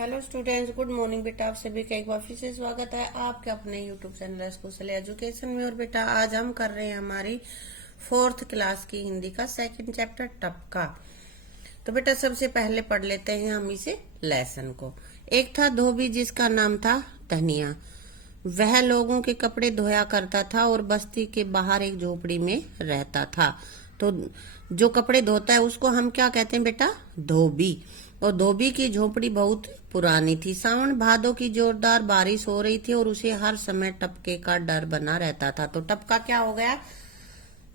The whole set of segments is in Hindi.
हेलो स्टूडेंट्स, गुड मॉर्निंग बेटा। आप सभी का एक बार फिर से स्वागत है आपके अपने यूट्यूब चैनल कौशल एजुकेशन में। और बेटा आज हम कर रहे हैं हमारी 4th क्लास की हिंदी का 2nd चैप्टर टपका। तो बेटा सबसे पहले पढ़ लेते हैं हम इसे लेसन को। एक था धोबी जिसका नाम था धनिया। वह लोगों के कपड़े धोया करता था और बस्ती के बाहर एक झोपड़ी में रहता था। तो जो कपड़े धोता है उसको हम क्या कहते हैं बेटा? धोबी। और धोबी की झोपड़ी बहुत पुरानी थी। सावन भादों की जोरदार बारिश हो रही थी और उसे हर समय टपके का डर बना रहता था। तो टपका क्या हो गया?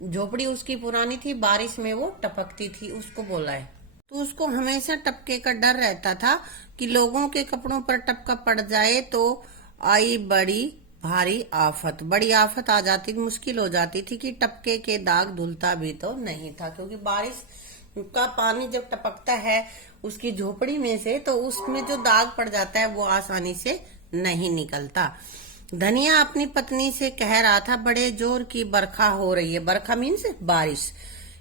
झोपड़ी उसकी पुरानी थी, बारिश में वो टपकती थी, उसको बोला है। तो उसको हमेशा टपके का डर रहता था कि लोगों के कपड़ों पर टपका पड़ जाए तो आई बड़ी भारी आफत। बड़ी आफत आ जाती, मुश्किल हो जाती थी कि टपके के दाग धुलता भी तो नहीं था, क्योंकि बारिश का पानी जब टपकता है उसकी झोपड़ी में से तो उसमें जो दाग पड़ जाता है वो आसानी से नहीं निकलता। धनिया अपनी पत्नी से कह रहा था, बड़े जोर की बरखा हो रही है। बरखा मीन्स बारिश।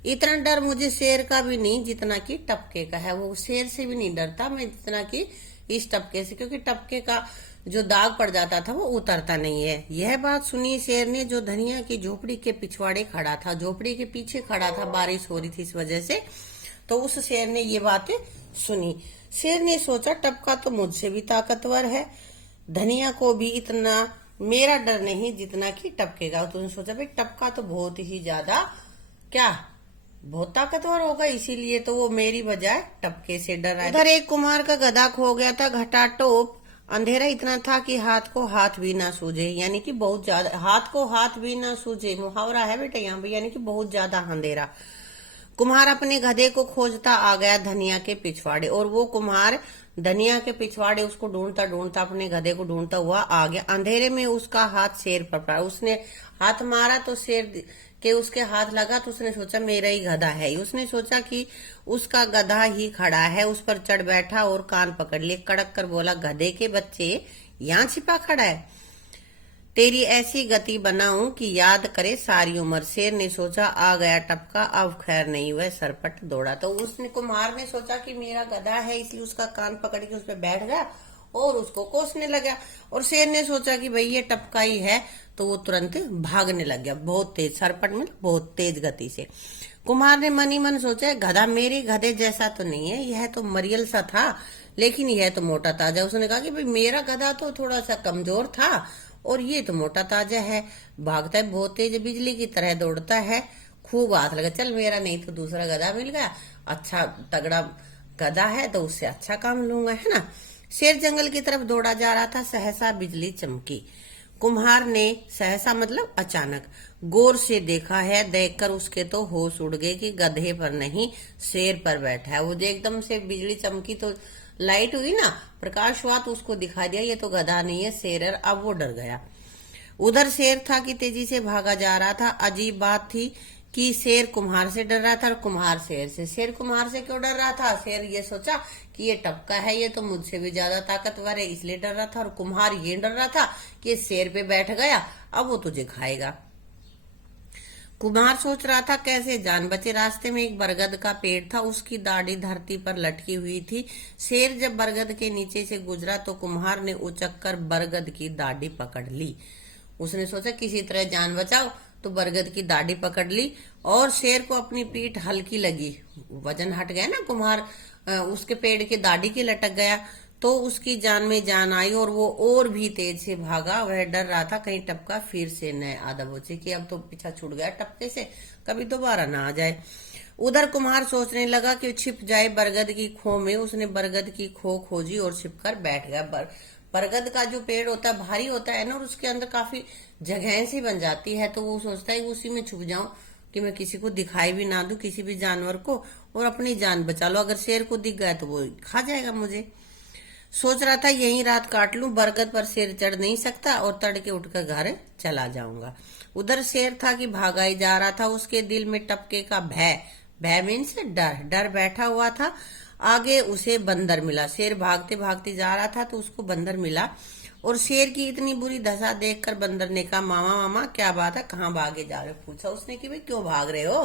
इतना डर मुझे शेर का भी नहीं जितना कि टपके का है। वो शेर से भी नहीं डरता मैं जितना कि इस टपके से, क्योंकि टपके का जो दाग पड़ जाता था वो उतरता नहीं है। यह बात सुनी शेर ने, जो धनिया की झोपड़ी के पिछवाड़े खड़ा था। झोपड़ी के पीछे खड़ा था, बारिश हो रही थी इस वजह से। तो उस शेर ने ये बातें सुनी। शेर ने सोचा, टपका तो मुझसे भी ताकतवर है, धनिया को भी इतना मेरा डर नहीं जितना कि टपके का। तो उसने सोचा भाई टपका तो बहुत ही ज्यादा बहुत ताकतवर होगा, इसीलिए तो वो मेरी बजाय टपके से डर रहा है। उधर एक कुम्हार का गधा खो गया था। घटाटोप अंधेरा इतना था कि हाथ को हाथ भी ना सूझे, यानी कि बहुत ज्यादा हाथ को हाथ भी ना सूझे मुहावरा है बेटा यहाँ पे, यानी कि बहुत ज्यादा अंधेरा। कुम्हार अपने गधे को खोजता आ गया धनिया के पिछवाड़े, और वो कुम्हार धनिया के पिछवाड़े उसको ढूंढता ढूंढता अपने गधे को ढूंढता हुआ आ गया। अंधेरे में उसका हाथ शेर पर पड़ा। उसने हाथ मारा तो शेर के उसके हाथ लगा, तो उसने सोचा मेरा ही गधा है। उसने सोचा कि उसका गधा ही खड़ा है, उस पर चढ़ बैठा और कान पकड़ लिए। कड़क कर बोला, गधे के बच्चे, यहाँ छिपा खड़ा है, तेरी ऐसी गति बनाऊं कि याद करे सारी उम्र। शेर ने सोचा, आ गया टपका, अब खैर नहीं। वह सरपट दौड़ा। तो उसने कुम्हार ने सोचा कि मेरा गधा है, इसलिए उसका कान पकड़ के उस पर बैठ गया और उसको कोसने लगा। और शेर ने सोचा कि भाई ये टपका ही है, तो वो तुरंत भागने लग गया बहुत तेज। सरपट में बहुत तेज गति से। कुम्हार ने मन ही मन सोचा, गधा मेरे गधे जैसा तो नहीं है, यह तो मरियल सा था, लेकिन यह तो मोटा ताजा। उसने कहा कि भाई मेरा गधा तो थोड़ा सा कमजोर था और ये तो मोटा ताजा है, भागता है बहुत तेज, बिजली की तरह दौड़ता है। खूब हाथ लगा, चल मेरा नहीं तो दूसरा गधा मिल गया, अच्छा तगड़ा गधा है तो उससे अच्छा काम लूंगा, है ना। शेर जंगल की तरफ दौड़ा जा रहा था। सहसा बिजली चमकी। कुम्हार ने, सहसा मतलब अचानक, गौर से देखा है। देखकर उसके तो होश उड़ गए कि गधे पर नहीं शेर पर बैठा है। वो जो एकदम से बिजली चमकी तो लाइट हुई ना, प्रकाश हुआ, तो उसको दिखा दिया ये तो गधा नहीं है, शेर है। अब वो डर गया। उधर शेर था कि तेजी से भागा जा रहा था। अजीब बात थी कि शेर कुम्हार से डर रहा था और कुम्हार शेर से। शेर कुम्हार से क्यों डर रहा था? शेर ये सोचा कि ये टपका है, ये तो मुझसे भी ज्यादा ताकतवर है, इसलिए डर रहा था। और कुम्हार ये डर रहा था कि ये शेर पे बैठ गया, अब वो तुझे खाएगा। कुम्हार सोच रहा था कैसे जान बचे। रास्ते में एक बरगद का पेड़ था, उसकी दाढ़ी धरती पर लटकी हुई थी। शेर जब बरगद के नीचे से गुजरा तो कुम्हार ने उचक कर बरगद की दाढ़ी पकड़ ली। उसने सोचा किसी तरह जान बचाओ, तो बरगद की दाढ़ी पकड़ ली और शेर को अपनी पीठ हल्की लगी, वजन हट गया ना, कुम्हार उसके पेड़ के दाढ़ी के लटक गया, तो उसकी जान में जान आई और वो और भी तेज से भागा। वह डर रहा था कहीं टपका फिर से न आदम हो जाए, कि अब तो पीछा छूट गया टपके से, कभी दोबारा ना आ जाए। उधर कुम्हार सोचने लगा कि छिप जाए बरगद की खो में। उसने बरगद की खो खोजी और छिपकर बैठ गया। बरगद का जो पेड़ होता है भारी होता है ना, और उसके अंदर काफी जगह सी बन जाती है, तो वो सोचता है उसी में छुप जाऊं कि मैं किसी को दिखाई भी ना दूं, किसी भी जानवर को, और अपनी जान बचा लो। अगर शेर को दिख गया तो वो खा जाएगा मुझे। सोच रहा था यही रात काट लूं, बरगद पर शेर चढ़ नहीं सकता और तड़के उठकर घर चला जाऊंगा। उधर शेर था कि भागा ही जा रहा था। उसके दिल में टपके का भय, भय मीन्स डर, डर बैठा हुआ था। आगे उसे बंदर मिला। शेर भागते भागते जा रहा था तो उसको बंदर मिला, और शेर की इतनी बुरी दशा देखकर बंदर ने कहा, मामा मामा क्या बात है, कहाँ भागे जा रहे हो? पूछा उसने कि भाई क्यों भाग रहे हो?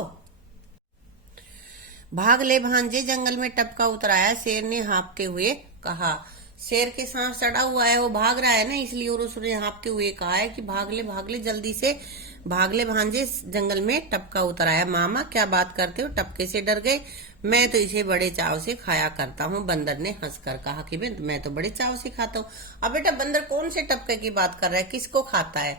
भाग ले भांजे, जंगल में टपका उतर आया, शेर ने हाँफते हुए कहा। शेर के सांस चढ़ा हुआ है, वो भाग रहा है ना, इसलिए और उसने हाँफते हुए कहा है कि भाग ले जल्दी से, भाग ले भांजे। जंगल में टपका उतर आया। मामा क्या बात करते हो, टपके से डर गए? मैं तो इसे बड़े चाव से खाया करता हूँ, बंदर ने हंसकर कहा कि मैं तो बड़े चाव से खाता हूँ। अब बेटा बंदर कौन से टपके की बात कर रहा है, किसको खाता है?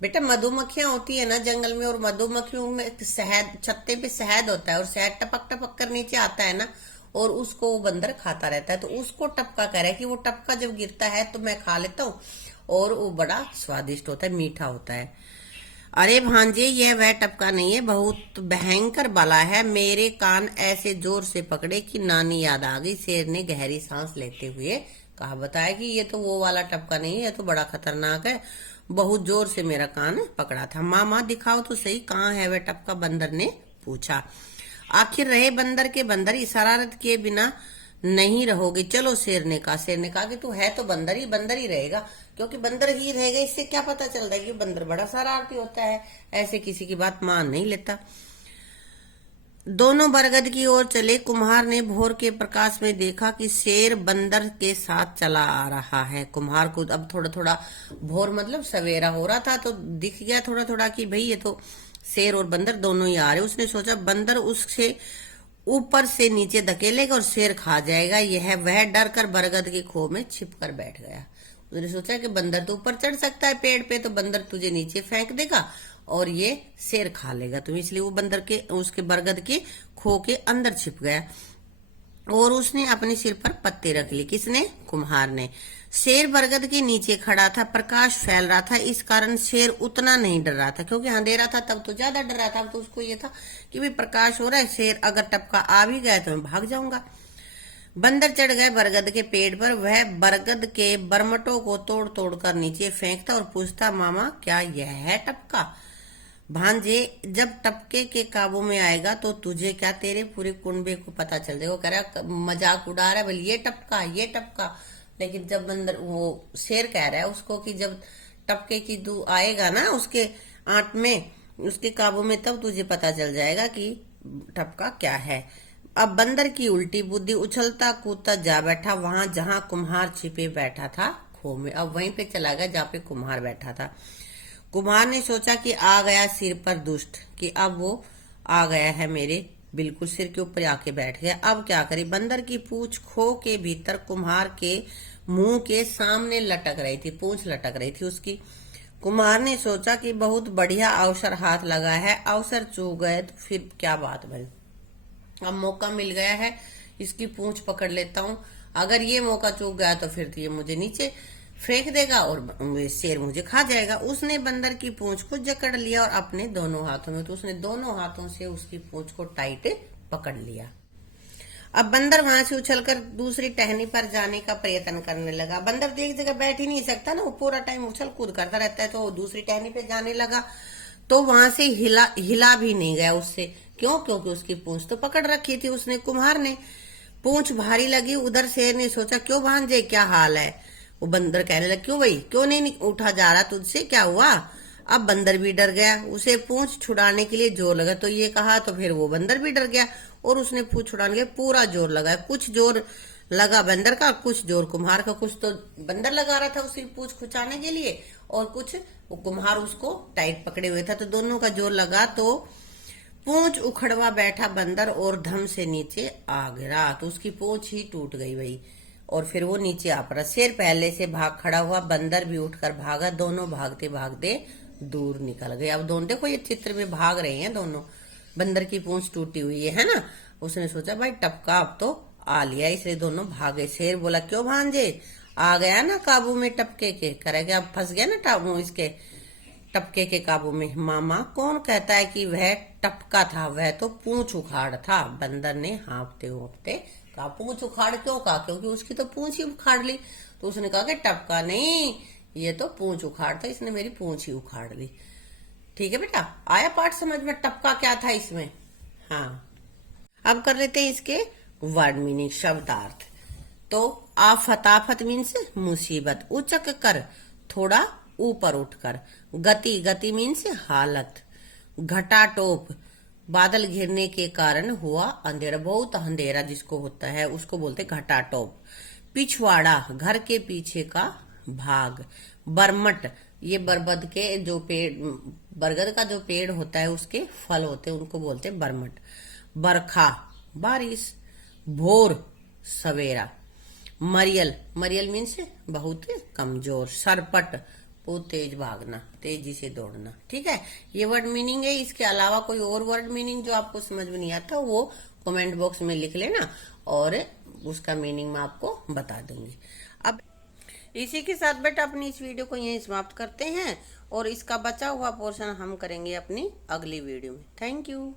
बेटा मधुमक्खियां होती है ना जंगल में, और मधुमक्खियों में शहद, छत्ते पे शहद होता है, और शहद टपक टपक कर नीचे आता है ना, और उसको वो बंदर खाता रहता है। तो उसको टपका कह रहा है कि वो टपका जब गिरता है तो मैं खा लेता हूँ, और वो बड़ा स्वादिष्ट होता है, मीठा होता है। अरे भांजे, यह वह टपका नहीं है, बहुत भयंकर बला है। मेरे कान ऐसे जोर से पकड़े कि नानी याद आ गई। शेर ने गहरी सांस लेते हुए कहा। बताया कि ये तो वो वाला टपका नहीं है, ये तो बड़ा खतरनाक है, बहुत जोर से मेरा कान पकड़ा था। मामा दिखाओ तो सही, कहाँ है वह टपका, बंदर ने पूछा। आखिर रहे बंदर के बंदर, इस शरारत किए बिना नहीं रहोगे। चलो, शेर ने कहा। शेर ने कहा कि तू है तो बंदर ही रहेगा, क्योंकि बंदर ही रहेगा। इससे क्या पता चल रहा है कि बंदर बड़ा शरारती होता है, ऐसे किसी की बात मान नहीं लेता। दोनों बरगद की ओर चले। कुम्हार ने भोर के प्रकाश में देखा कि शेर बंदर के साथ चला आ रहा है। कुम्हार को अब थोड़ा थोड़ा, भोर मतलब सवेरा हो रहा था, तो दिख गया थोड़ा थोड़ा कि भाई ये तो शेर और बंदर दोनों ही आ रहे। उसने सोचा बंदर उससे ऊपर से नीचे धकेलेगा और शेर खा जाएगा। यह वह डर कर बरगद के खो में छिप कर बैठ गया। उसने सोचा कि बंदर तो ऊपर चढ़ सकता है पेड़ पे, तो बंदर तुझे नीचे फेंक देगा और ये शेर खा लेगा। तो इसलिए वो बंदर के उसके बरगद के खो के अंदर छिप गया, और उसने अपने सिर पर पत्ते रख लिए। किसने? कुम्हार ने। शेर बरगद के नीचे खड़ा था, प्रकाश फैल रहा था, इस कारण शेर उतना नहीं डर रहा था, क्योंकि अंधेरा था तब तो ज्यादा डर रहा था। अब तो उसको ये था कि भाई प्रकाश हो रहा है, शेर अगर टपका आ भी गया तो मैं भाग जाऊंगा। बंदर चढ़ गए बरगद के पेड़ पर। वह बरगद के बरमटों को तोड़ तोड़ कर नीचे फेंकता और पूछता, मामा क्या यह है टपका? भांजे, जब टपके के काबू में आएगा तो तुझे क्या, तेरे पूरे कुनबे को पता चल जाएगा। कह रहा मजाक उड़ा रहा है, बोले ये टपका। लेकिन जब बंदर, वो शेर कह रहा है उसको कि जब टपके की दू आएगा ना उसके आंट में, उसके काबू में, तब तुझे पता चल जाएगा कि टपका क्या है। अब बंदर की उल्टी बुद्धि, उछलता कूदता जा बैठा वहां जहां कुम्हार छिपे बैठा था खो में। अब वहीं पे चला गया जहाँ पे कुम्हार बैठा था। कुम्हार ने सोचा कि आ गया सिर पर दुष्ट, कि अब वो आ गया है मेरे बिल्कुल सिर के ऊपर आके बैठ गया। अब क्या करे? बंदर की पूंछ खो के भीतर कुम्हार के मुंह के सामने लटक रही थी, पूंछ लटक रही थी उसकी। कुम्हार ने सोचा कि बहुत बढ़िया अवसर हाथ लगा है, अवसर चूक गए तो फिर क्या बात भाई, अब मौका मिल गया है, इसकी पूंछ पकड़ लेता हूँ। अगर ये मौका चूक गया तो फिर तो ये मुझे नीचे फेंक देगा और शेर मुझे खा जाएगा। उसने बंदर की पूंछ को जकड़ लिया और अपने दोनों हाथों में, तो उसने दोनों हाथों से उसकी पूंछ को टाइट पकड़ लिया। अब बंदर वहां से उछलकर दूसरी टहनी पर जाने का प्रयत्न करने लगा। बंदर तो एक जगह बैठ ही नहीं सकता ना, वो पूरा टाइम उछल कूद करता रहता है। तो वो दूसरी टहनी पे जाने लगा, तो वहां से हिला भी नहीं गया उससे। क्यों? क्योंकि उसकी पूंछ तो पकड़ रखी थी उसने, कुम्हार ने। पूंछ भारी लगी। उधर शेर ने सोचा, क्यों भांजे, क्या हाल है? वो बंदर कहने लगा, क्यों भाई, क्यों नहीं उठा जा रहा तुझसे, क्या हुआ? अब बंदर भी डर गया। उसे पूंछ छुड़ाने के लिए जोर लगा, तो ये कहा तो फिर वो बंदर भी डर गया और उसने पूंछ छुड़ाने के पूरा जोर लगाया। कुछ जोर लगा बंदर का, कुछ जोर कुम्हार का। कुछ तो बंदर लगा रहा था उसकी पूंछ खुचाने के लिए, और कुछ वो कुम्हार उसको टाइट पकड़े हुए था। तो दोनों का जोर लगा तो पूंछ उखड़वा बैठा बंदर और धम से नीचे आ गिरा। तो उसकी पूंछ ही टूट गई भाई, और फिर वो नीचे आ पड़ा। शेर पहले से भाग खड़ा हुआ, बंदर भी उठकर भागा। दोनों भागते भागते दूर निकल गए। अब दोनों देखो, ये चित्र में भाग रहे हैं दोनों। बंदर की पूंछ टूटी हुई है ना, उसने सोचा भाई टपका अब तो आ लिया, इसलिए दोनों भागे। शेर बोला, क्यों भांजे, आ गया ना काबू में टपके के? करेगा अब फंस गया ना इसके टपके के काबू में। मामा, कौन कहता है कि वह टपका था, वह तो पूंछ उखाड़ था। बंदर ने हाँफते हाँफते कहा। पूंछ उखाड़ क्यों कहा? क्योंकि उसकी तो पूंछ ही उखाड़ ली। तो उसने कहा कि टपका नहीं, ये तो पूंछ उखाड़ था, इसने मेरी पूंछ ही उखाड़ ली। ठीक है बेटा, आया पाठ समझ में, टपका क्या था इसमें? हाँ, अब कर लेते हैं इसके वर्ड मीनिंग, शब्दार्थ। तो आफताफत मीन्स मुसीबत, उचक कर, थोड़ा ऊपर उठकर। गति मीन्स हालत। घटाटोप, बादल घिरने के कारण हुआ अंधेरा, बहुत अंधेरा जिसको होता है उसको बोलते घटाटोप। पिछवाड़ा, घर के पीछे का भाग। बरमट, ये बरगद के जो पेड़, बरगद का जो पेड़ होता है उसके फल होते हैं, उनको बोलते हैं बरमट। बरखा, बारिश। भोर, सवेरा। मरियल, मरियल मीन्स बहुत कमजोर। सरपट, बहुत तेज भागना, तेजी से दौड़ना। ठीक है, ये वर्ड मीनिंग है। इसके अलावा कोई और वर्ड मीनिंग जो आपको समझ में नहीं आता वो कमेंट बॉक्स में लिख लेना और उसका मीनिंग मैं आपको बता दूंगी। अब इसी के साथ बेटा अपनी इस वीडियो को यहीं समाप्त करते हैं और इसका बचा हुआ पोर्शन हम करेंगे अपनी अगली वीडियो में। Thank you.